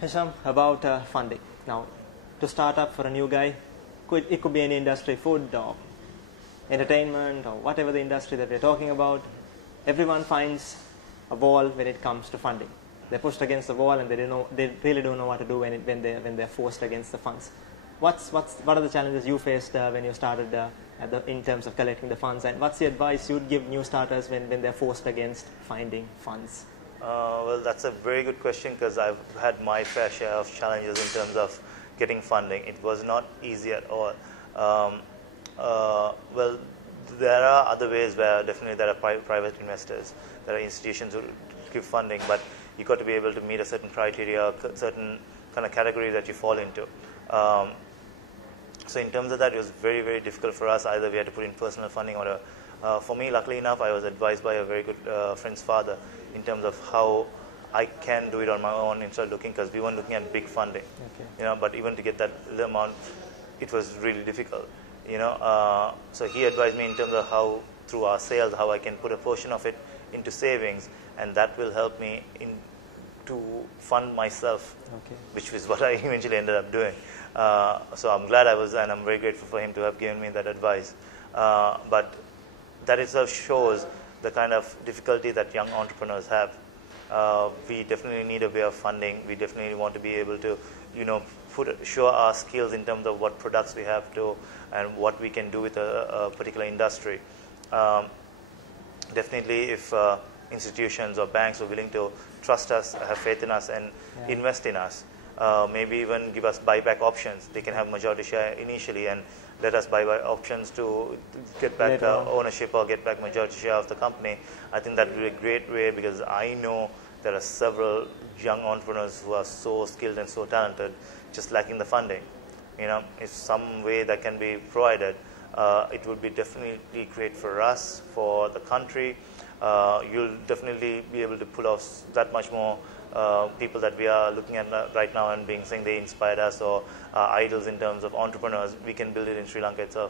Hisham, about funding. Now, to start up for a new guy, it could be any industry, food or entertainment or whatever the industry that we're talking about. Everyone finds a wall when it comes to funding. They're pushed against the wall and they really don't know what to do when they're forced against the funds. What are the challenges you faced when you started in terms of collecting the funds, and what's the advice you'd give new starters when they're forced against finding funds? Well, that's a very good question, because I've had my fair share of challenges in terms of getting funding. It was not easy at all. Well, there are other ways where definitely there are private investors, there are institutions who give funding, but you got to be able to meet a certain criteria, certain kind of category that you fall into. So in terms of that, it was very, very difficult for us. Either we had to put in personal funding or for me, luckily enough, I was advised by a very good friend's father in terms of how I can do it on my own instead of looking, because we weren't looking at big funding. Okay. But even to get that little amount, it was really difficult. So he advised me in terms of how, through our sales, how I can put a portion of it into savings, and that will help me to fund myself, okay, which is what I eventually ended up doing. So I'm glad and I'm very grateful for him to have given me that advice. But that itself shows the kind of difficulty that young entrepreneurs have. We definitely need a way of funding. We definitely want to be able to, show our skills in terms of what products we have to and what we can do with a particular industry. Definitely, if institutions or banks are willing to trust us, have faith in us, and invest in us, maybe even give us buyback options. They can have majority share initially and let us buy options to get back ownership or get back majority share of the company. I think that would be a great way, because I know there are several young entrepreneurs who are so skilled and so talented, just lacking the funding. If some way that can be provided, it would be definitely great for us, for the country. You'll definitely be able to pull off that much more people that we are looking at right now and saying they inspired us or idols in terms of entrepreneurs. We can build it in Sri Lanka itself.